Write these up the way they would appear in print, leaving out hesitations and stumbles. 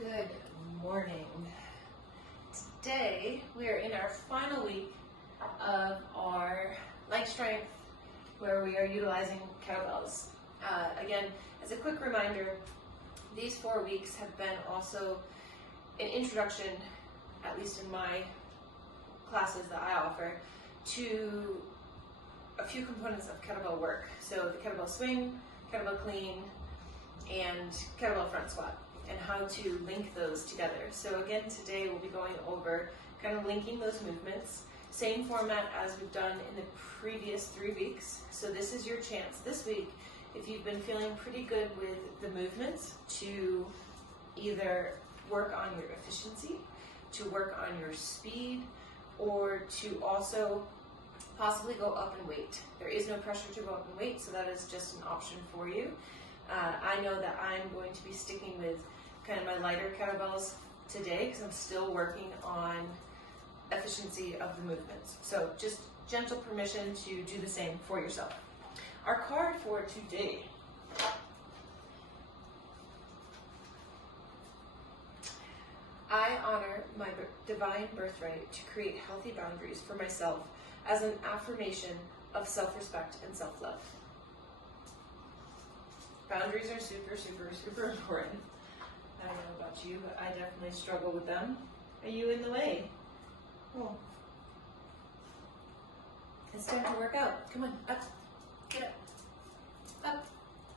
Good morning. Today we are in our final week of our leg strength where we are utilizing kettlebells. Again, as a quick reminder, these 4 weeks have been also an introduction, at least in my classes that I offer, to a few components of kettlebell work. So the Kettlebell Swing, Kettlebell Clean, and Ketttlebell Front Squat, and how to link those together. So again, today we'll be going over kind of linking those movements. Same format as we've done in the previous 3 weeks. So this is your chance this week, if you've been feeling pretty good with the movements, to either work on your efficiency, to work on your speed, or to also possibly go up in weight. There is no pressure to go up in weight, so that is just an option for you. I know that I'm going to be sticking with kind of my lighter kettlebells today because I'm still working on efficiency of the movements. So just gentle permission to do the same for yourself. Our card for today. I honor my divine birthright to create healthy boundaries for myself as an affirmation of self-respect and self-love. Boundaries are super, super, super important. I don't know about you, but I definitely struggle with them. Are you in the way? Oh. It's time to work out. Come on, up. Get up. Up.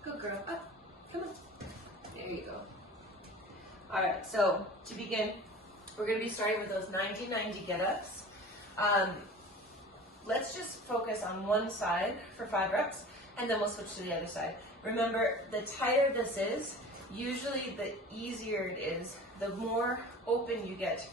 Good girl. Up. Come on. There you go. All right, so to begin, we're going to be starting with those 90-90 get-ups. Let's just focus on one side for 5 reps, and then we'll switch to the other side. Remember, the tighter this is, usually the easier it is. The more open you get,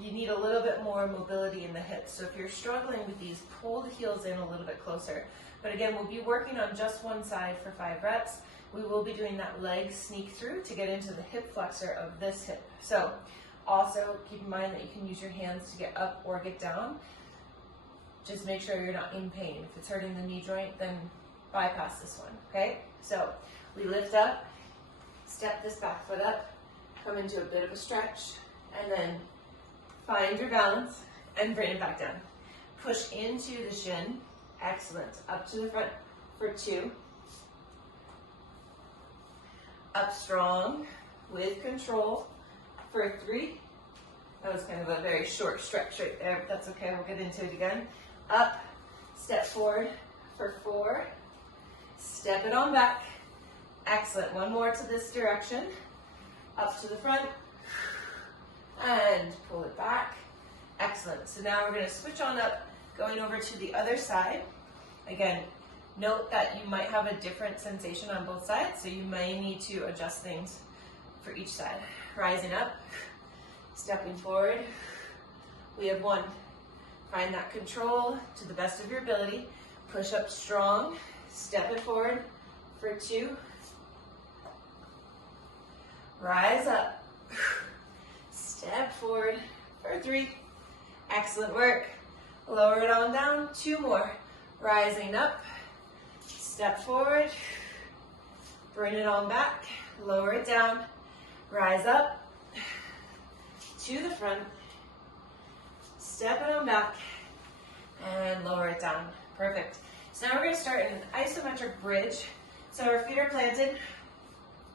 you need a little bit more mobility in the hips. So if you're struggling with these, pull the heels in a little bit closer. But again, we'll be working on just one side for 5 reps. We will be doing that leg sneak through to get into the hip flexor of this hip. So also keep in mind that you can use your hands to get up or get down. Just make sure you're not in pain. If it's hurting the knee joint, then bypass this one, okay? So we lift up, step this back foot up, come into a bit of a stretch, and then find your balance and bring it back down. Push into the shin, excellent. Up to the front for 2. Up strong with control for 3. That was kind of a very short stretch right there, but that's okay, we'll get into it again. Up, step forward for 4. Step it on back. Excellent. One more to this direction. Up to the front. And pull it back. Excellent. So now we're going to switch on up, going over to the other side. Again, note that you might have a different sensation on both sides, so you may need to adjust things for each side. Rising up, stepping forward. We have 1. Find that control to the best of your ability. Push up strong. Step it forward for 2. Rise up. Step forward for 3. Excellent work. Lower it on down. 2 more. Rising up. Step forward. Bring it on back. Lower it down. Rise up. To the front. Step it on back. And lower it down. Perfect. So now we're going to start in an isometric bridge. So our feet are planted,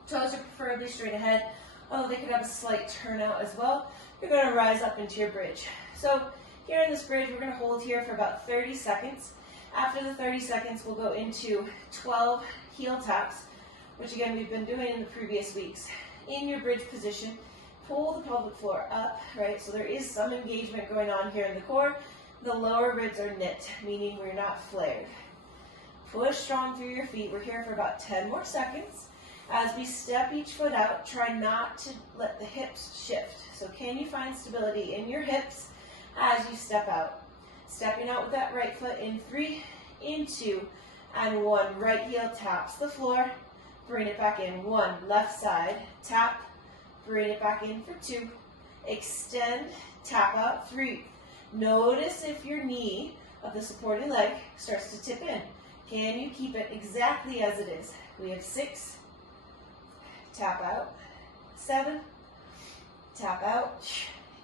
toes are preferably straight ahead, although they could have a slight turnout as well. You're going to rise up into your bridge. So here in this bridge, we're going to hold here for about 30 seconds. After the 30 seconds, we'll go into 12 heel taps, which again, we've been doing in the previous weeks. In your bridge position, pull the pelvic floor up, right? So there is some engagement going on here in the core. The lower ribs are knit, meaning we're not flared. Push strong through your feet. We're here for about 10 more seconds. As we step each foot out, try not to let the hips shift. So can you find stability in your hips as you step out? Stepping out with that right foot in 3, in 2, and 1. Right heel taps the floor. Bring it back in. 1. Left side, tap. Bring it back in for 2. Extend, tap out. 3. Notice if your knee of the supporting leg starts to tip in. Can you keep it exactly as it is? We have 6, tap out, 7, tap out,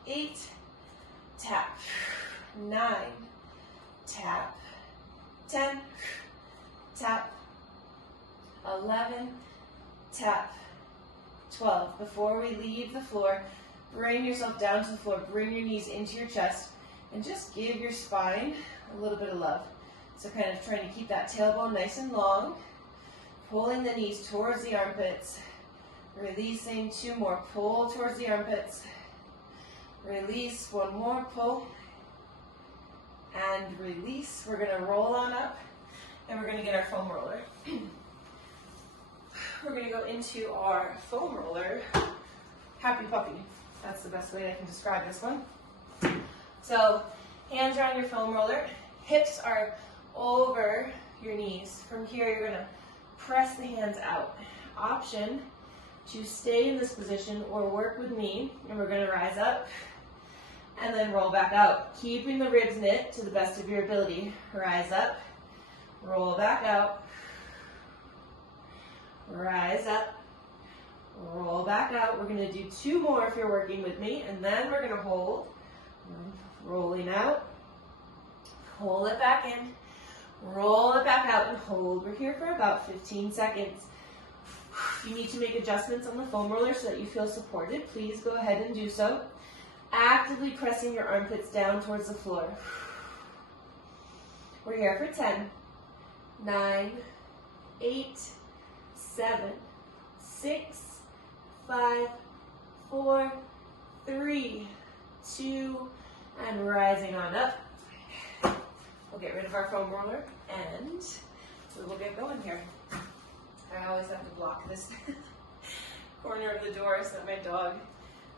8, tap, 9, tap, 10, tap, 11, tap, 12. Before we leave the floor, bring yourself down to the floor, bring your knees into your chest, and just give your spine a little bit of love. So kind of trying to keep that tailbone nice and long, pulling the knees towards the armpits, releasing, 2 more, pull towards the armpits, release, 1 more, pull, and release. We're gonna roll on up, and we're gonna get our foam roller. We're gonna go into our foam roller, happy puppy. That's the best way I can describe this one. So, hands are on your foam roller, hips are over your knees. From here, you're gonna press the hands out. Option to stay in this position or work with me, and we're gonna rise up and then roll back out, keeping the ribs knit to the best of your ability. Rise up, roll back out, rise up, roll back out. We're gonna do 2 more if you're working with me, and then we're gonna hold, rolling out, pull it back in, roll it back out, and hold. We're here for about 15 seconds. If you need to make adjustments on the foam roller so that you feel supported, please go ahead and do so. Actively pressing your armpits down towards the floor. We're here for 10, 9, 8, 7, 6, 5, 4, 3, 2, and rising on up. We'll get rid of our foam roller and we will get going here. I always have to block this corner of the door so that my dog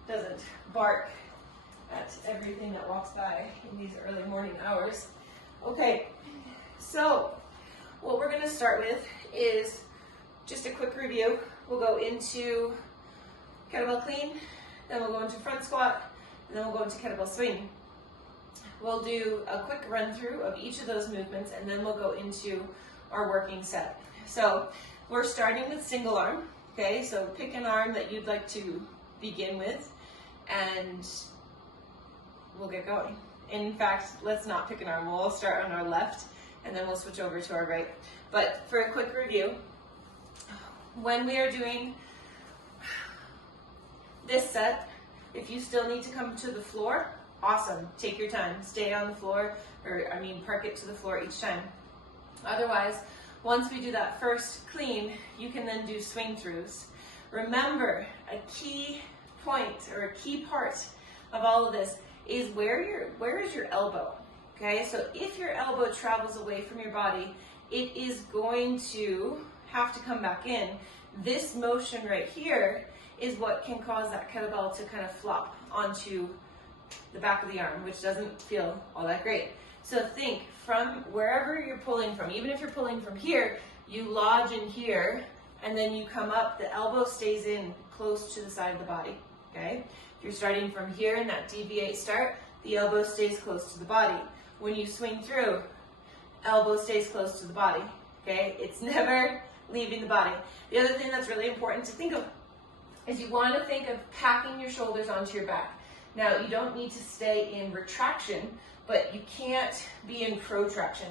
doesn't bark at everything that walks by in these early morning hours. Okay, so what we're going to start with is just a quick review. We'll go into Kettlebell Clean, then we'll go into Front Squat, and then we'll go into Kettlebell Swing. We'll do a quick run through of each of those movements, and then we'll go into our working set. So we're starting with single arm, okay? So pick an arm that you'd like to begin with, and we'll get going. In fact, let's not pick an arm. We'll start on our left, and then we'll switch over to our right. But for a quick review, when we are doing this set, if you still need to come to the floor, awesome. Take your time. Stay on the floor, park it to the floor each time. Otherwise, once we do that first clean, you can then do swing throughs. Remember, a key point or a key part of all of this is where is your elbow? Okay, so if your elbow travels away from your body, it is going to have to come back in. This motion right here is what can cause that kettlebell to kind of flop onto the back of the arm, which doesn't feel all that great. So think from wherever you're pulling from, even if you're pulling from here, you lodge in here, and then you come up, the elbow stays in close to the side of the body, okay? If you're starting from here in that deviate start, the elbow stays close to the body. When you swing through, elbow stays close to the body, okay? It's never leaving the body. The other thing that's really important to think of is you want to think of packing your shoulders onto your back. Now, you don't need to stay in retraction, but you can't be in protraction,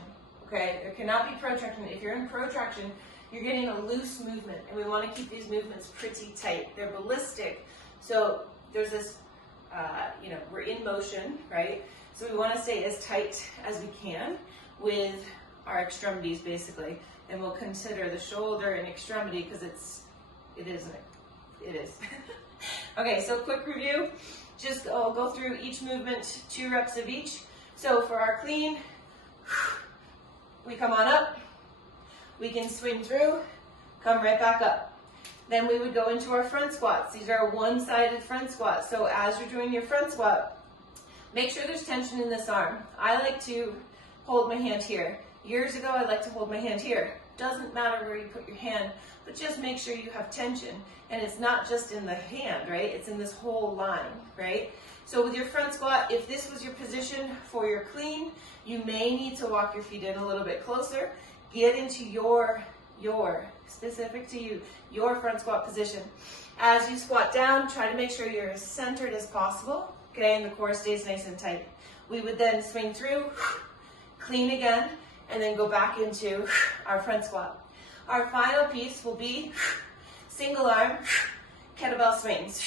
okay? There cannot be protraction. If you're in protraction, you're getting a loose movement, and we want to keep these movements pretty tight. They're ballistic, so there's this, we're in motion, right? So we want to stay as tight as we can with our extremities, basically, and we'll consider the shoulder an extremity because it is. Okay, so quick review. Just I'll go through each movement, 2 reps of each. So for our clean, we come on up, we can swing through, come right back up. Then we would go into our front squats. These are one-sided front squats. So as you're doing your front squat, make sure there's tension in this arm. I like to hold my hand here. Years ago, I like to hold my hand here. Doesn't matter where you put your hand, but just make sure you have tension. And it's not just in the hand, right? It's in this whole line, right? So with your front squat, if this was your position for your clean, you may need to walk your feet in a little bit closer. Get into your specific to you, your front squat position. As you squat down, try to make sure you're as centered as possible, okay, and the core stays nice and tight. We would then swing through, clean again, and then go back into our front squat. Our final piece will be single arm kettlebell swings.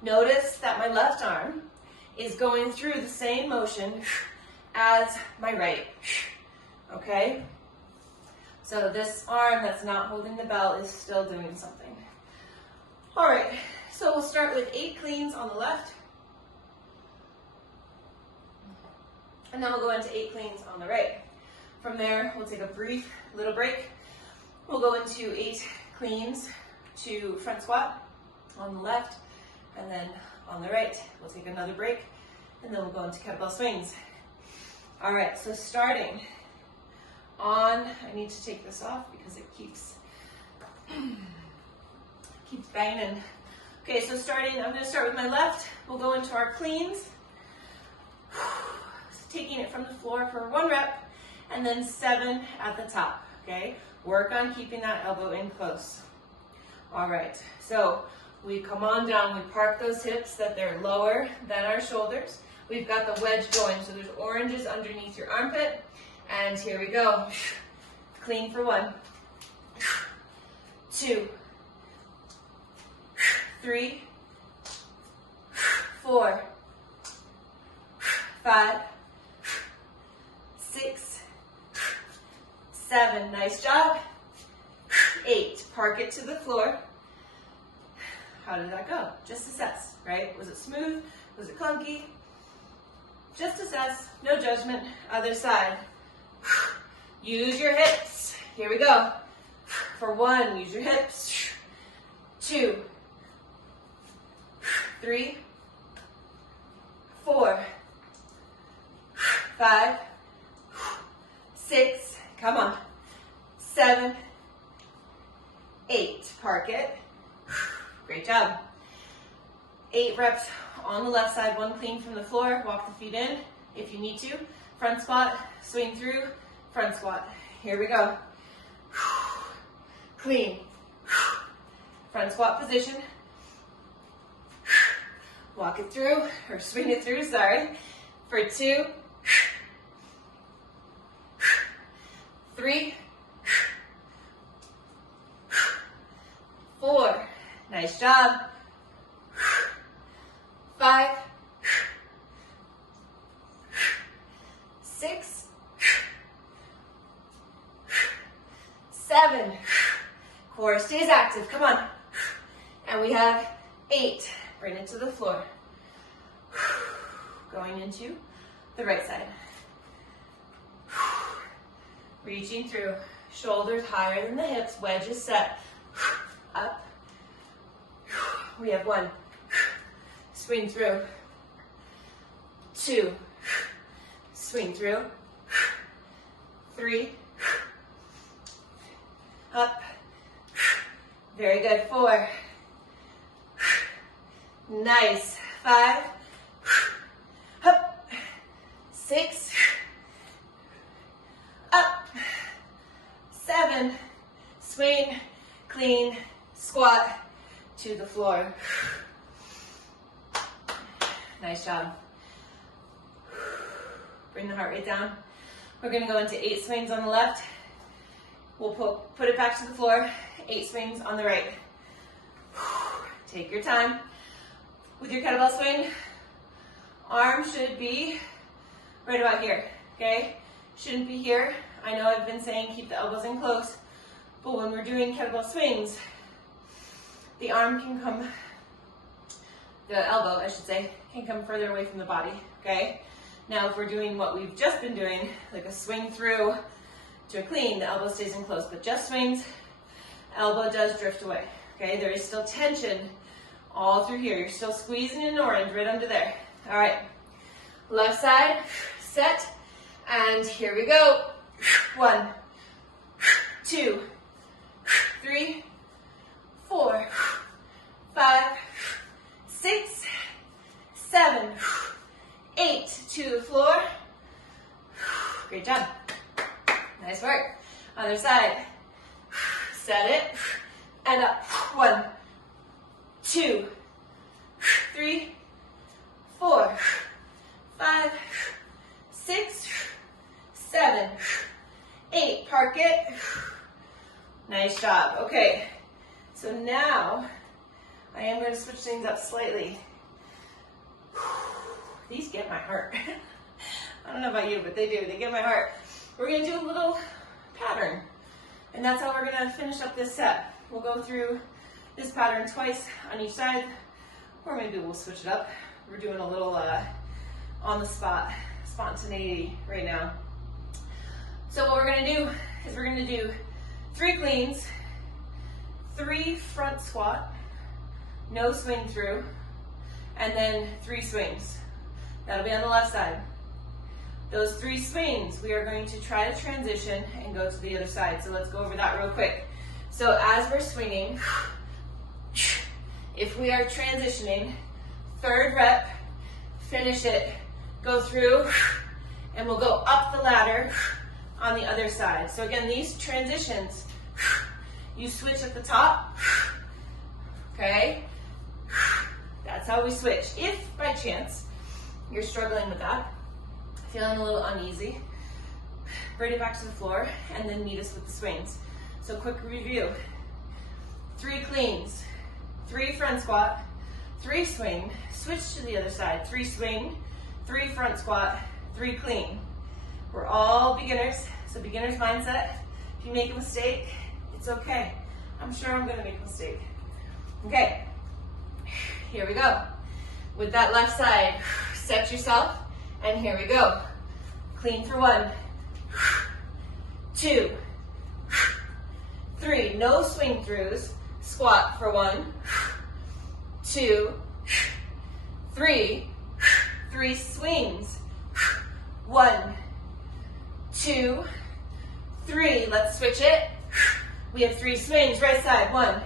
Notice that my left arm is going through the same motion as my right, okay? So this arm that's not holding the bell is still doing something. All right, so we'll start with 8 cleans on the left, and then we'll go into 8 cleans on the right. From there, we'll take a brief little break. We'll go into 8 cleans to front squat on the left, and then on the right, we'll take another break, and then we'll go into kettlebell swings. All right, so starting on, I need to take this off because it keeps banging. Okay, so starting, I'm gonna start with my left. We'll go into our cleans. Taking it from the floor for 1 rep, and then 7 at the top, okay? Work on keeping that elbow in close. All right, so we come on down, we park those hips that they're lower than our shoulders. We've got the wedge going, so there's oranges underneath your armpit, and here we go. Clean for 1, 2, 3, 4, 5, 6, 7, nice job. 8, park it to the floor. How did that go? Just assess, right? Was it smooth? Was it clunky? Just assess, no judgment. Other side. Use your hips. Here we go. For 1, use your hips. 2, 3, 4, 5, 6, come on, 7, 8, park it. Great job. 8 reps on the left side, 1 clean from the floor, walk the feet in if you need to. Front squat, swing through, front squat. Here we go. Clean. Front squat position. Walk it through, or swing it through, sorry. For 2, 3, 4, nice job. 5, 6, 7, core stays active, come on. And we have 8, bring it to the floor. Going into the right side. Reaching through, shoulders higher than the hips, wedges set. Up. We have 1. Swing through. 2. Swing through. 3. Up. Very good. 4. Nice. 5. Up. 6. Up. 7. Swing. Clean. Squat to the floor. Nice job. Bring the heart rate down. We're going to go into 8 swings on the left. We'll put it back to the floor. 8 swings on the right. Take your time. With your kettlebell swing, arm should be right about here, okay? Shouldn't be here. I know I've been saying keep the elbows in close, but when we're doing kettlebell swings, the arm can come, the elbow, I should say, can come further away from the body, okay? Now, if we're doing what we've just been doing, like a swing through to a clean, the elbow stays in close, but just swings, elbow does drift away, okay? There is still tension all through here. You're still squeezing in orange right under there. All right, left side, set, and here we go. 1, 2, 3, 4, 5, 6, 7, 8, to the floor. Great job. Nice work. Other side. Set it, and up. 1, 2, 3, 4, 5, 6, 7, 8. Park it. Nice job. Okay, so now I am going to switch things up slightly. These get my heart. I don't know about you, but they do. They get my heart. We're going to do a little pattern, and that's how we're going to finish up this set. We'll go through this pattern twice on each side, or maybe we'll switch it up. We're doing a little on the spot spontaneity right now. So what we're going to do is we're going to do 3 cleans, 3 front squat, no swing through, and then 3 swings. That'll be on the left side. Those 3 swings, we are going to try to transition and go to the other side. So let's go over that real quick. So as we're swinging, if we are transitioning, 3rd rep, finish it, go through, and we'll go up the ladder on the other side. So again, these transitions, you switch at the top, okay? That's how we switch. If by chance you're struggling with that, feeling a little uneasy, bring it back to the floor and then meet us with the swings. So quick review. 3 cleans, 3 front squat, 3 swing, switch to the other side, 3 swing, 3 front squat, 3 clean. We're all beginners, so beginner's mindset. If you make a mistake, it's okay. I'm sure I'm gonna make a mistake. Okay, here we go. With that left side, set yourself, and here we go. Clean for 1, 2, 3, no swing throughs, squat for 1, 2, 3, 3 swings, 1, 2, 3, let's switch it. We have 3 swings, right side, 1,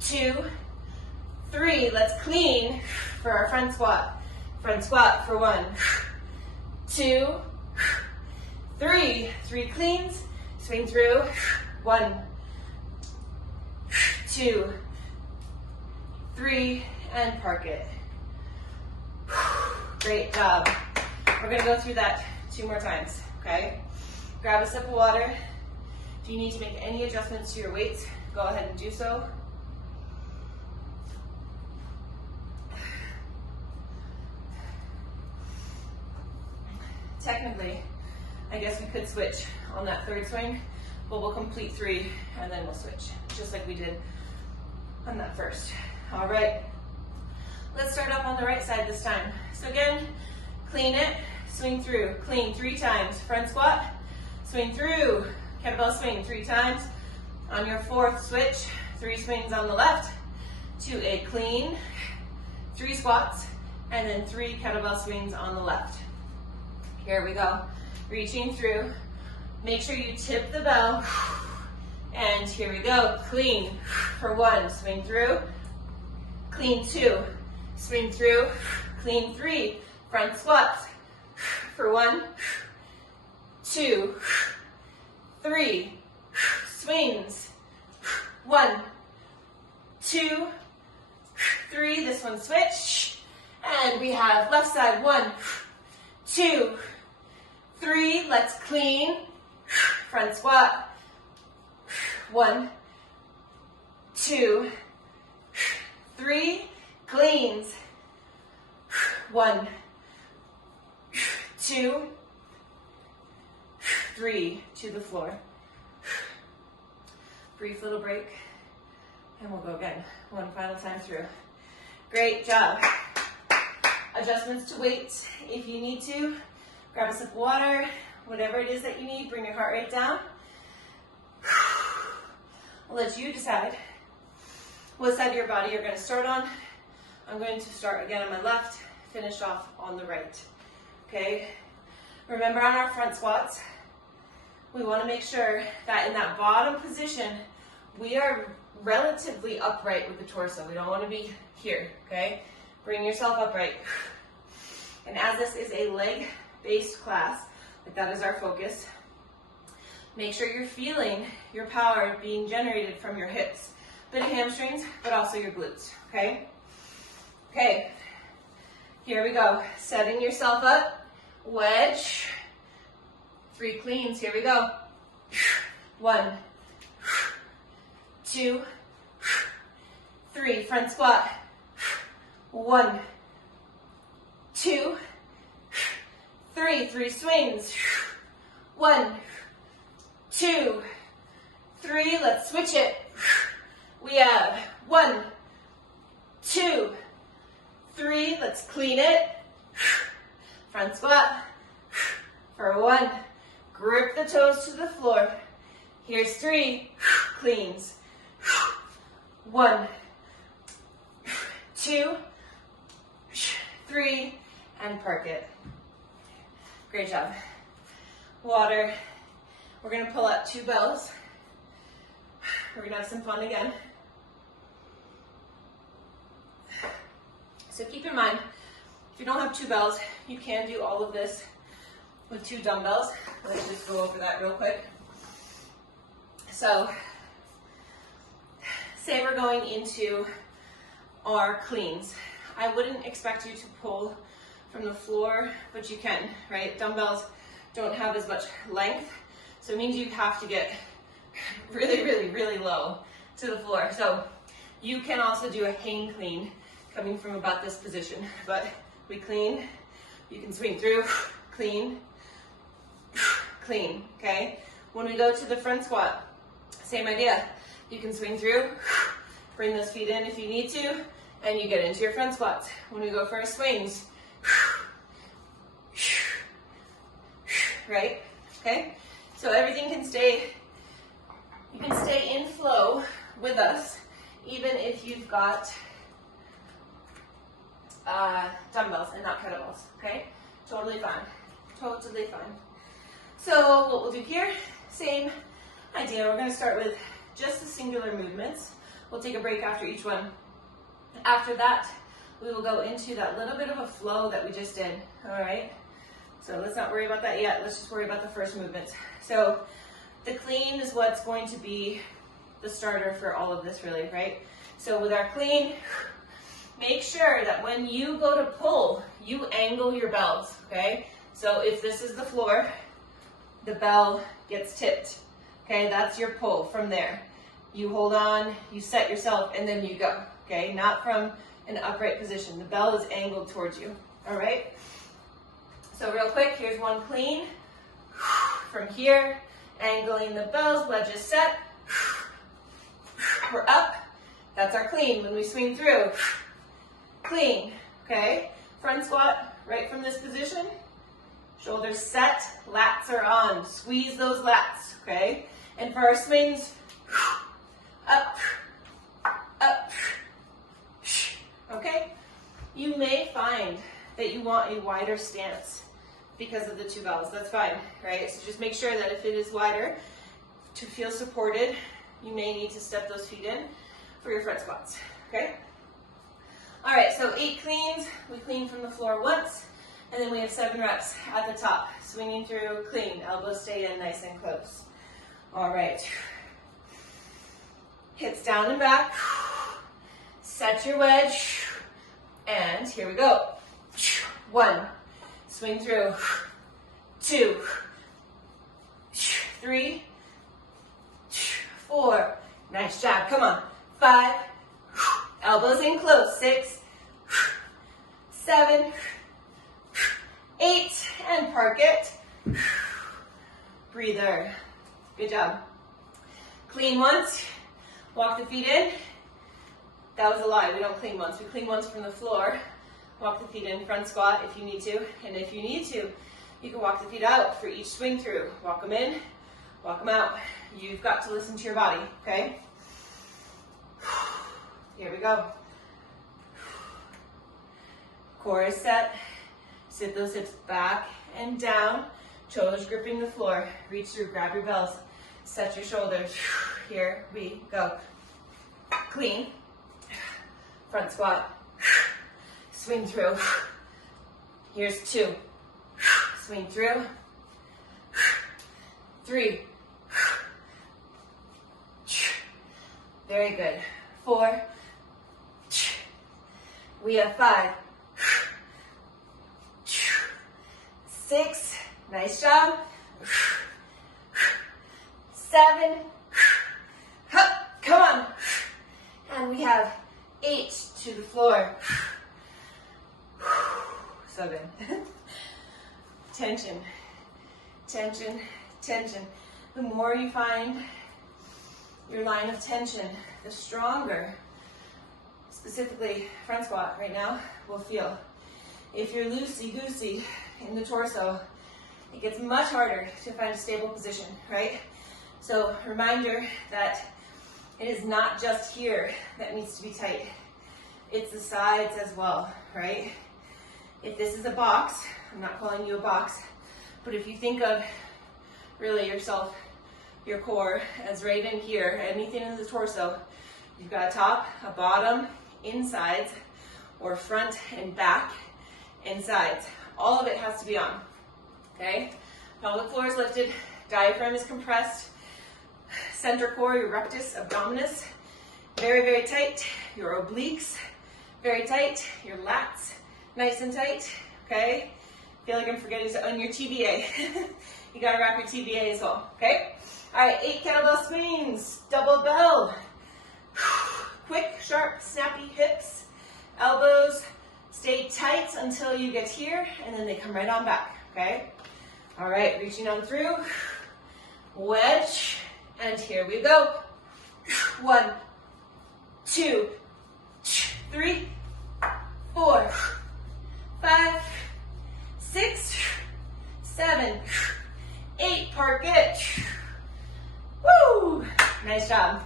2, 3, let's clean for our front squat for 1, 2, 3, 3 cleans, swing through, 1, 2, 3, and park it. Great job. We're gonna go through that 2 more times, okay? Grab a sip of water. If you need to make any adjustments to your weights, go ahead and do so. Technically, I guess we could switch on that 3rd swing, but we'll complete 3 and then we'll switch, just like we did on that first. All right, let's start up on the right side this time. So again, clean it, swing through, clean 3 times, front squat, swing through, kettlebell swing 3 times. On your 4th switch, 3 swings on the left to a clean, 3 squats, and then 3 kettlebell swings on the left. Here we go. Reaching through. Make sure you tip the bell. And here we go. Clean for 1. Swing through. Clean 2. Swing through. Clean 3. Front squats for 1, 2, 3. Swings. 1, 2, 3. This one switch. And we have left side. 1, 2, 3, let's clean, front squat, 1, 2, 3, cleans, 1, 2, 3, to the floor. Brief little break, and we'll go again, 1 final time through. Great job. Adjustments to weights, if you need to. Grab a sip of water, whatever it is that you need, bring your heart rate down. I'll let you decide what side of your body you're going to start on. I'm going to start again on my left, finish off on the right. Okay? Remember on our front squats, we want to make sure that in that bottom position, we are relatively upright with the torso. We don't want to be here, okay? Bring yourself upright. And as this is a leg-based class, like that is our focus, make sure you're feeling your power being generated from your hips. bit of hamstrings, but also your glutes, okay? Okay, here we go. Setting yourself up, wedge, 3 cleans, here we go. 1, 2, 3, front squat. 1, 2, 3, 3 swings. 1, 2, 3, let's switch it. We have 1, 2, 3, let's clean it. Front squat for 1. Grip the toes to the floor. Here's 3 cleans. 1, 2, 3, and park it. Great job. Water. We're gonna pull up 2 bells. We're gonna have some fun again. So keep in mind, if you don't have 2 bells, you can do all of this with 2 dumbbells. Let's just go over that real quick. So, say we're going into our cleans. I wouldn't expect you to pull from the floor, but you can, right? Dumbbells don't have as much length, so it means you have to get really, really, really low to the floor. So you can also do a hang clean coming from about this position, but we clean, you can swing through, clean, clean, okay? When we go to the front squat, same idea. You can swing through, bring those feet in if you need to, and you get into your front squats. When we go for our swings, right? Okay? So everything can stay, you can stay in flow with us, even if you've got dumbbells and not kettlebells, okay? Totally fine, totally fine. So what we'll do here, same idea. We're gonna start with just the singular movements. We'll take a break after each one. After that, we will go into that little bit of a flow that we just did, all right? So let's not worry about that yet. Let's just worry about the first movements. So the clean is what's going to be the starter for all of this really, right? So with our clean, make sure that when you go to pull, you angle your bells, okay? So if this is the floor, the bell gets tipped, okay? That's your pull from there. You hold on, you set yourself, and then you go, okay? Not from an upright position. The bell is angled towards you, all right? So real quick, here's one clean. From here, angling the bells, wedges set. We're up. That's our clean. When we swing through, clean, okay? Front squat, right from this position. Shoulders set, lats are on. Squeeze those lats, okay? And for our swings, up, up, okay? You may find that you want a wider stance because of the 2 bells. That's fine, right? So just make sure that if it is wider, to feel supported, you may need to step those feet in for your front squats, okay? All right, so 8 cleans. We clean from the floor once, and then we have 7 reps at the top. Swinging through, clean. Elbows stay in nice and close. All right. Hips down and back. Set your wedge. And here we go. 1. Swing through. 2. 3. 4. Nice job. Come on. 5. Elbows in close. 6. 7. 8. And park it. Breather. Good job. Clean once. Walk the feet in. That was a lie. We don't clean once. We clean once from the floor. Walk the feet in, front squat if you need to. And if you need to, you can walk the feet out for each swing through. Walk them in, walk them out. You've got to listen to your body, okay? Here we go. Core is set. Sit those hips back and down. Shoulders gripping the floor. Reach through, grab your bells. Set your shoulders. Here we go. Clean. Front squat. Swing through. Here's 2. Swing through. 3. Very good. 4. We have 5. 6. Nice job. 7. Come on. And we have 8 to the floor. So good. Tension, tension, tension. The more you find your line of tension, the stronger, specifically front squat right now, will feel. If you're loosey-goosey in the torso, it gets much harder to find a stable position, right? So reminder that it is not just here that needs to be tight. It's the sides as well, right? If this is a box, I'm not calling you a box, but if you think of really yourself, your core, as right in here, anything in the torso, you've got a top, a bottom, insides, or front and back, and sides. All of it has to be on, okay? Pelvic floor is lifted, diaphragm is compressed, center core, your rectus abdominis, very, very tight, your obliques, very tight, your lats, nice and tight, okay? Feel like I'm forgetting to, on your TBA. You gotta wrap your TBA as well, okay? All right, 8 kettlebell swings, double bell. Quick, sharp, snappy hips, elbows, stay tight until you get here, and then they come right on back, okay? All right, reaching on through, wedge, and here we go. 1, 2, 3, 4, 5, 6, 7, 8, park it. Woo! Nice job.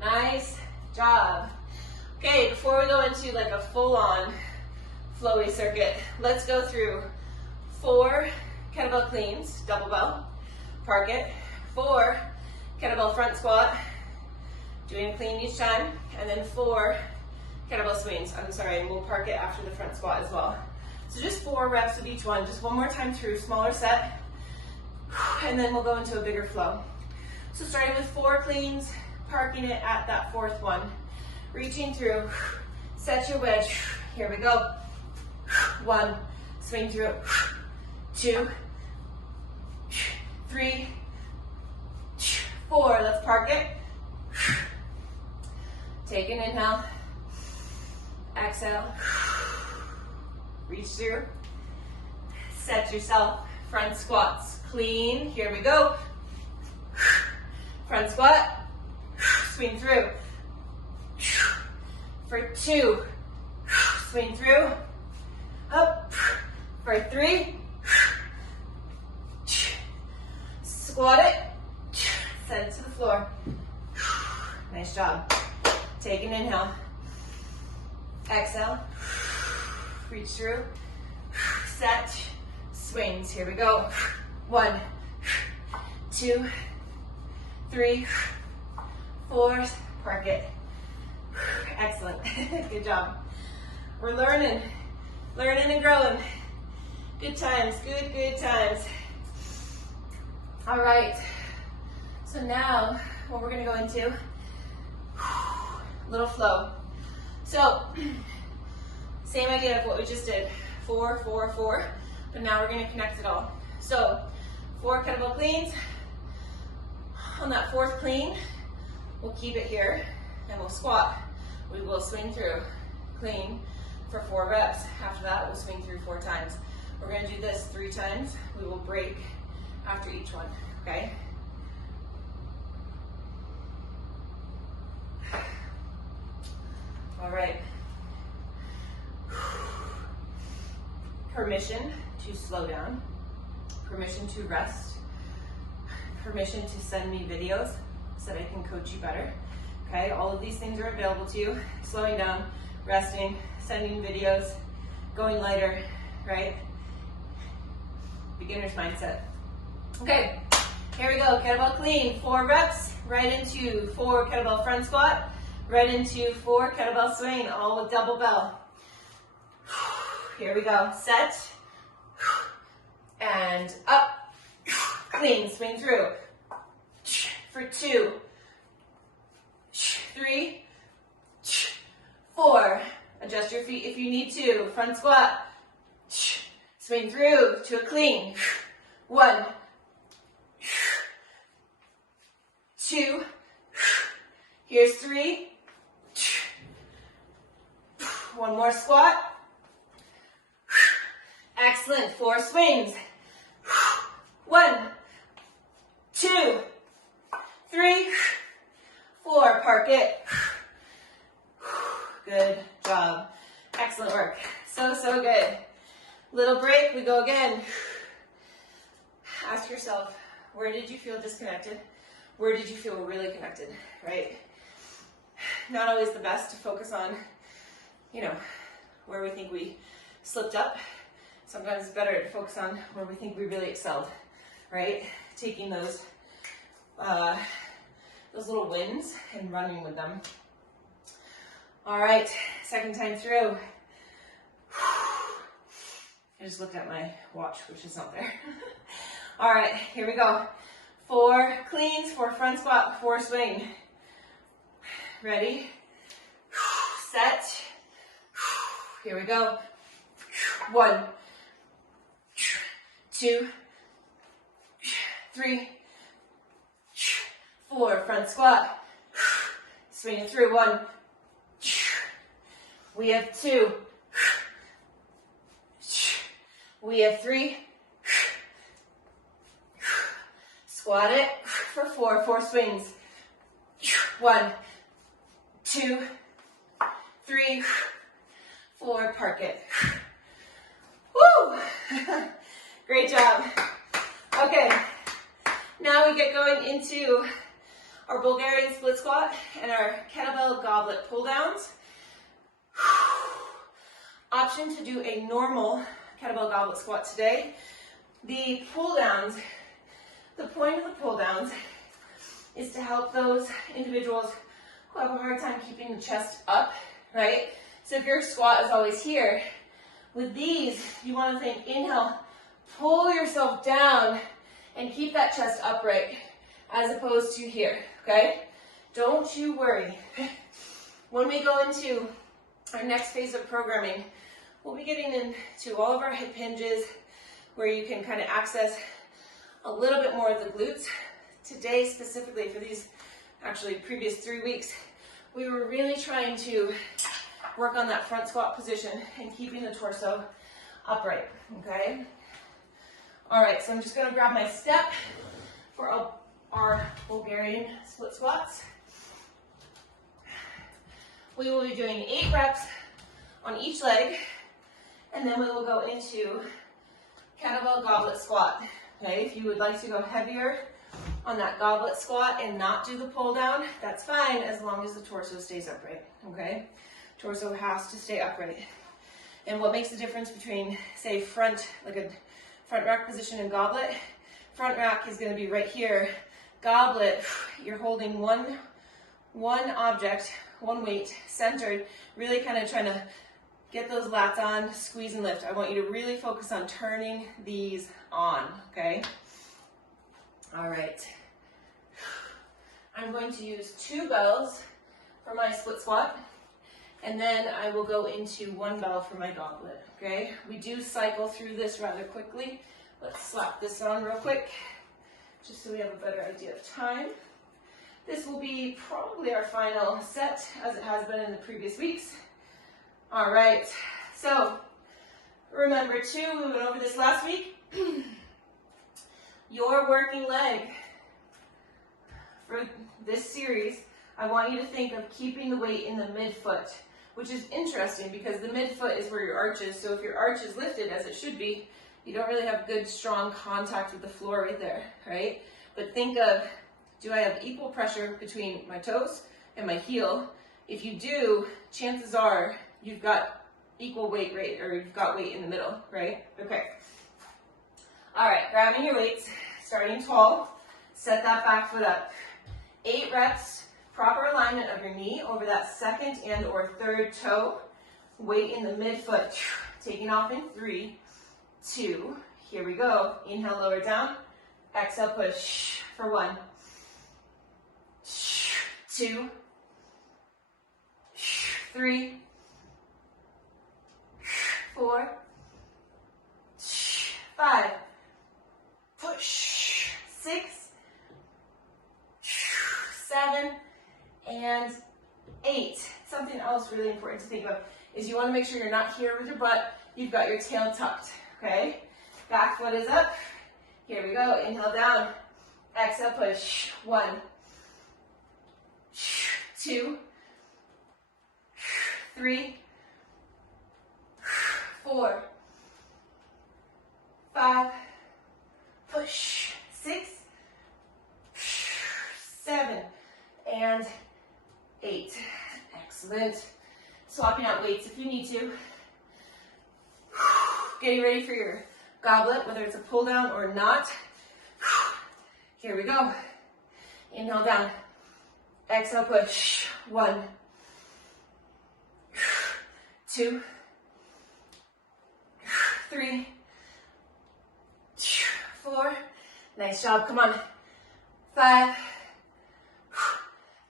Nice job. Okay, before we go into like a full-on flowy circuit, let's go through 4 kettlebell cleans, double bell, park it, 4 kettlebell front squat, doing a clean each time, and then 4 kettlebell swings. I'm sorry, and we'll park it after the front squat as well. So just 4 reps with each one, just one more time through, smaller set, and then we'll go into a bigger flow. So starting with 4 cleans, parking it at that 4th one, reaching through, set your wedge, here we go. 1, swing through, 2, 3, 4, let's park it. Take an inhale, exhale, reach through, set yourself, front squats, clean, here we go. Front squat, swing through. For 2, swing through, up. For 3, squat it, send it to the floor. Nice job. Take an inhale, exhale, reach through, set, swings, here we go. 1, 2, 3, 4, park it. Excellent, good job. We're learning and growing. Good times, good times. All right, so now what we're gonna go into, little flow. So, same idea of what we just did, 4, 4, 4, but now we're gonna connect it all. So, 4 kettlebell cleans. On that 4th clean, we'll keep it here and we'll squat. We will swing through, clean for 4 reps. After that, we'll swing through 4 times. We're gonna do this 3 times. We will break after each one, okay? All right. Permission to slow down, permission to rest, permission to send me videos so that I can coach you better. Okay, all of these things are available to you. Slowing down, resting, sending videos, going lighter, right? Beginner's mindset. Okay, here we go, kettlebell clean, 4 reps, right into 4 kettlebell front squat, right into 4 kettlebell swing, all with double bell. Here we go, set, and up, clean, swing through, for 2, 3, 4. Adjust your feet if you need to. Front squat. Swing through to a clean. 1, 2. Here's 3. 1 more squat. Excellent. 4 swings. 1, 2, 3, 4. Park it. Good job. Excellent work. So, so good. Little break. We go again. Ask yourself, where did you feel disconnected? Where did you feel really connected, right? Not always the best to focus on, where we think we slipped up. Sometimes it's better to focus on where we think we really excelled, right? Taking those little wins and running with them. All right, second time through. I just looked at my watch, which is not there. All right, here we go. 4 cleans, 4 front squat, 4 swing. Ready? Set. Here we go. 1, 2, 3, 4. Front squat. Swing it through. 1. We have 2. We have 3. Squat it for 4. 4 swings. 1, 2, 3, 4. Park it. Woo! Great job. Okay, now we get going into our Bulgarian Split Squat and our Kettlebell Goblet pull downs. Option to do a normal Kettlebell Goblet squat today. The pull downs, the point of the pull downs is to help those individuals who have a hard time keeping the chest up, right? So if your squat is always here, with these, you want to think, inhale, pull yourself down and keep that chest upright as opposed to here, okay? Don't you worry. When we go into our next phase of programming, we'll be getting into all of our hip hinges where you can kind of access a little bit more of the glutes. Today, specifically for these actually previous 3 weeks, we were really trying to work on that front squat position and keeping the torso upright, okay? All right, so I'm just gonna grab my step for our Bulgarian split squats. We will be doing 8 reps on each leg, and then we will go into Kettlebell Goblet squat, okay? If you would like to go heavier on that goblet squat and not do the pull down, that's fine as long as the torso stays upright, okay? Torso has to stay upright. And what makes the difference between, say, like a front rack position and goblet? Front rack is going to be right here. Goblet, you're holding one object, one weight, centered, really kind of trying to get those lats on, squeeze and lift. I want you to really focus on turning these on, okay? All right. I'm going to use 2 bells for my split squat, and then I will go into 1 bell for my goblet, okay? We do cycle through this rather quickly. Let's slap this on real quick, just so we have a better idea of time. This will be probably our final set, as it has been in the previous weeks. All right, so remember too, we went over this last week, your working leg for this series, I want you to think of keeping the weight in the midfoot, which is interesting because the midfoot is where your arch is. So if your arch is lifted, as it should be, you don't really have good, strong contact with the floor right there, right? But think of, do I have equal pressure between my toes and my heel? If you do, chances are you've got equal weight, right? Or you've got weight in the middle, right? Okay. All right, grabbing your weights, starting tall, set that back foot up. 8 reps, proper alignment of your knee over that second and or third toe. Weight in the midfoot, taking off in 3, 2, here we go. Inhale, lower down, exhale, push for 1, 2, 3, else really important to think of is you want to make sure you're not here with your butt. You've got your tail tucked, okay? Back foot is up. Here we go. Inhale down. Exhale, push. 1, 2, 3, 4, 5, push. 6, 7, and 8. Excellent. Swapping out weights if you need to. Getting ready for your goblet, whether it's a pull down or not. Here we go. Inhale down. Exhale, push. 1, 2, 3, 4. Nice job. Come on. 5,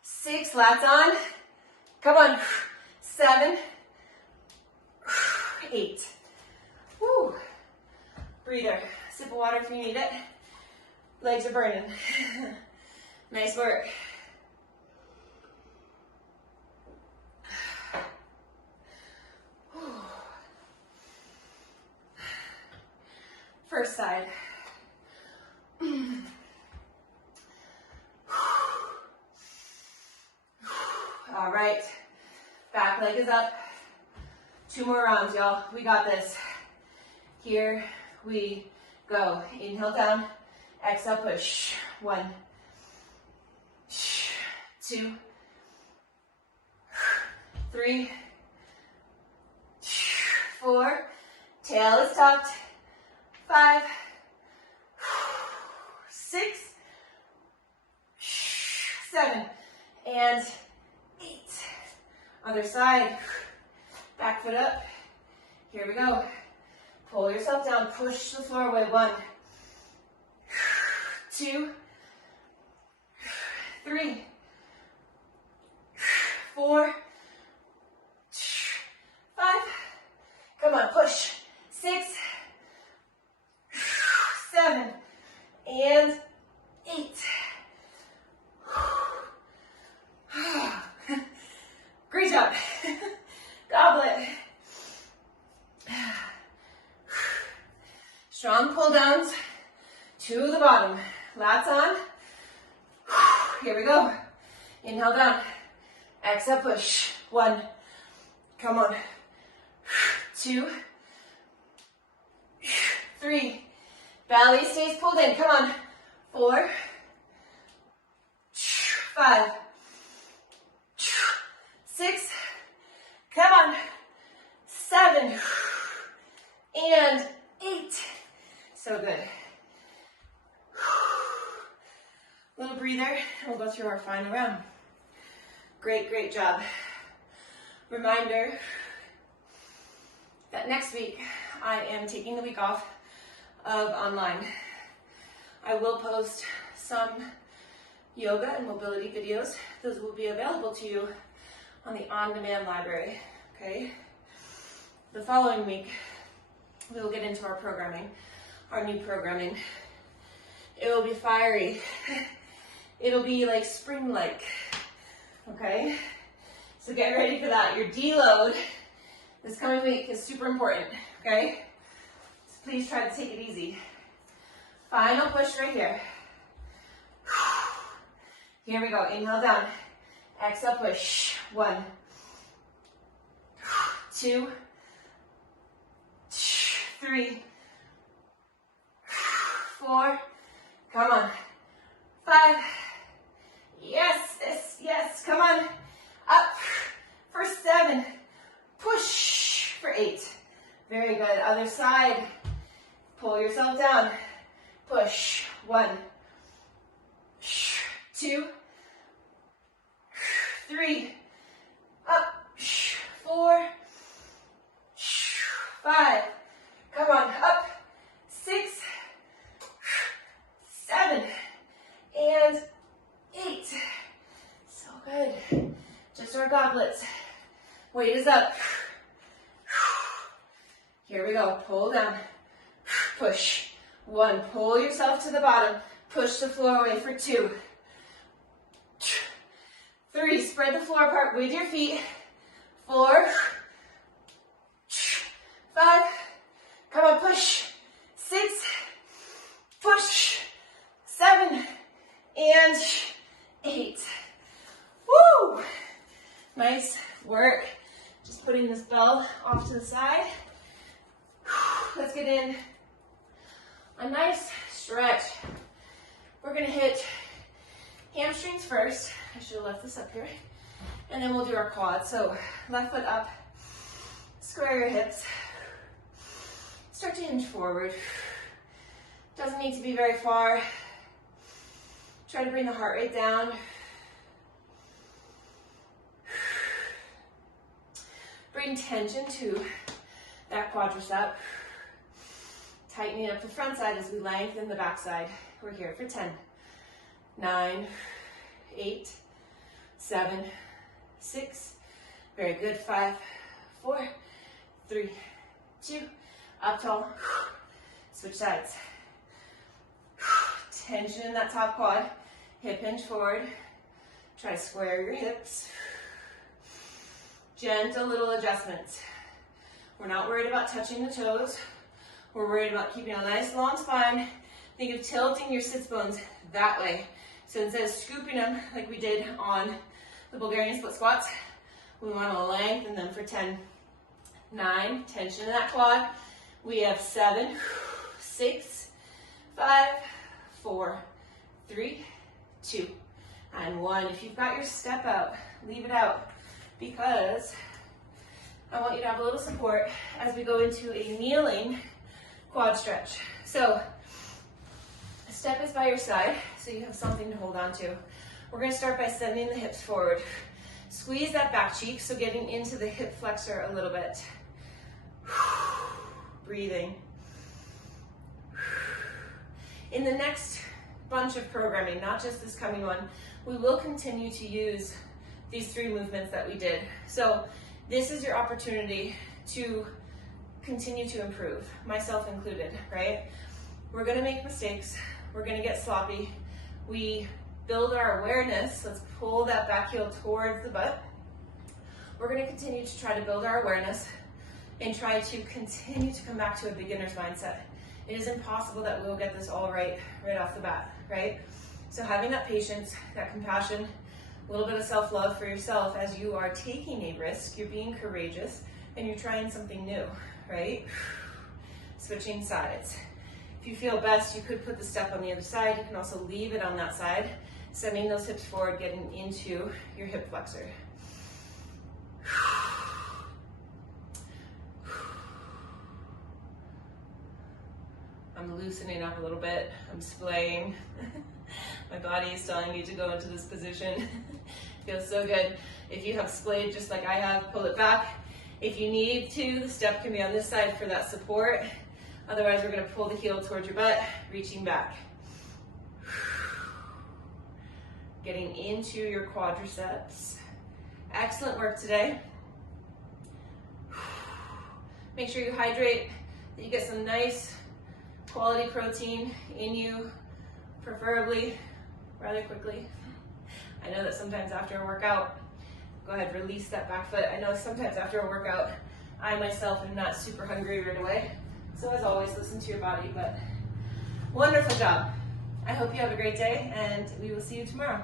6. Lats on. Come on. 7, 8. Woo. Breather. Sip of water if you need it. Legs are burning. Nice work. First side. All right. Back leg is up. 2 more rounds, y'all. We got this. Here we go. Inhale down. Exhale, push. 1, 2, 3, 4. Tail is tucked. 5, 6, 7, and 8. Other side. Back foot up. Here we go. Pull yourself down. Push the floor away. 1, 2, 3, 4, 5. Come on, push. 6, 7, and 8. Great job. Goblet. Strong pull downs to the bottom. Lats on. Here we go. Inhale down. Exhale, push. 1. Come on. 2, 3. Belly stays pulled in. Come on. 4, 5, 6. Come on. 7 and 8. So good. Little breather, and we'll go through our final round. Great, great job. Reminder that next week I am taking the week off of online. I will post some yoga and mobility videos. Those will be available to you on the on-demand library, okay? The following week, we will get into our programming, our new programming. It will be fiery. It'll be like spring-like, okay? So get ready for that. Your deload this coming week is super important, okay? So please try to take it easy. Final push right here. Here we go. Inhale down. Exhale, push. 1, 2, 3, 4. Come on. 5. Yes, yes, yes. Come on. Up for 7. Push for 8. Very good. Other side. Pull yourself down. Push. 1, 2, 3. Up. 4, 5. Come on. Up. 6, 7, and 8. So good. Just our goblets. Weight is up. Here we go. Pull down. Push. 1. Pull yourself to the bottom. Push the floor away for 2. 3. Spread the floor apart with your feet. 4, 5, come on, push, 6, push, 7, and 8. Woo! Nice work. Just putting this bell off to the side. Let's get in a nice stretch. We're gonna hit hamstrings first. I should have left this up here. And then we'll do our quads. So left foot up, square your hips. Start to hinge forward. Doesn't need to be very far. Try to bring the heart rate down. Bring tension to that quadricep. Tightening up the front side as we lengthen the back side. We're here for 10, 9, 8, 7, 6. Very good. 5, 4, 3, 2. Up tall. Switch sides. Tension in that top quad. Hip hinge forward. Try to square your hips. Gentle little adjustments. We're not worried about touching the toes. We're worried about keeping a nice long spine. Think of tilting your sits bones that way. So instead of scooping them like we did on the Bulgarian Split Squats, we want to lengthen them for 10, 9, tension in that quad. We have 7, 6, 5, 4, 3, 2, and 1. If you've got your step out, leave it out, because I want you to have a little support as we go into a kneeling quad stretch. So step is by your side, so you have something to hold on to. We're going to start by sending the hips forward. Squeeze that back cheek, so getting into the hip flexor a little bit. Breathing. In the next bunch of programming, not just this coming one, we will continue to use these 3 movements that we did. So this is your opportunity to continue to improve, myself included, right? We're gonna make mistakes. We're gonna get sloppy. We build our awareness. Let's pull that back heel towards the butt. We're gonna continue to try to build our awareness and try to continue to come back to a beginner's mindset. It is impossible that we'll get this all right off the bat, right? So having that patience, that compassion, a little bit of self-love for yourself as you are taking a risk, you're being courageous, and you're trying something new, right? Switching sides. If you feel best, you could put the step on the other side. You can also leave it on that side, sending those hips forward, getting into your hip flexor. I'm loosening up a little bit. I'm splaying. My body is telling me to go into this position. Feels so good. If you have splayed just like I have, pull it back. If you need to, the step can be on this side for that support. Otherwise, we're going to pull the heel towards your butt, reaching back. Getting into your quadriceps. Excellent work today. Make sure you hydrate, that you get some nice quality protein in you, preferably rather quickly. I know that sometimes after a workout, go ahead, release that back foot. I know sometimes after a workout, I myself am not super hungry right away. So as always, listen to your body, but wonderful job. I hope you have a great day, and we will see you tomorrow.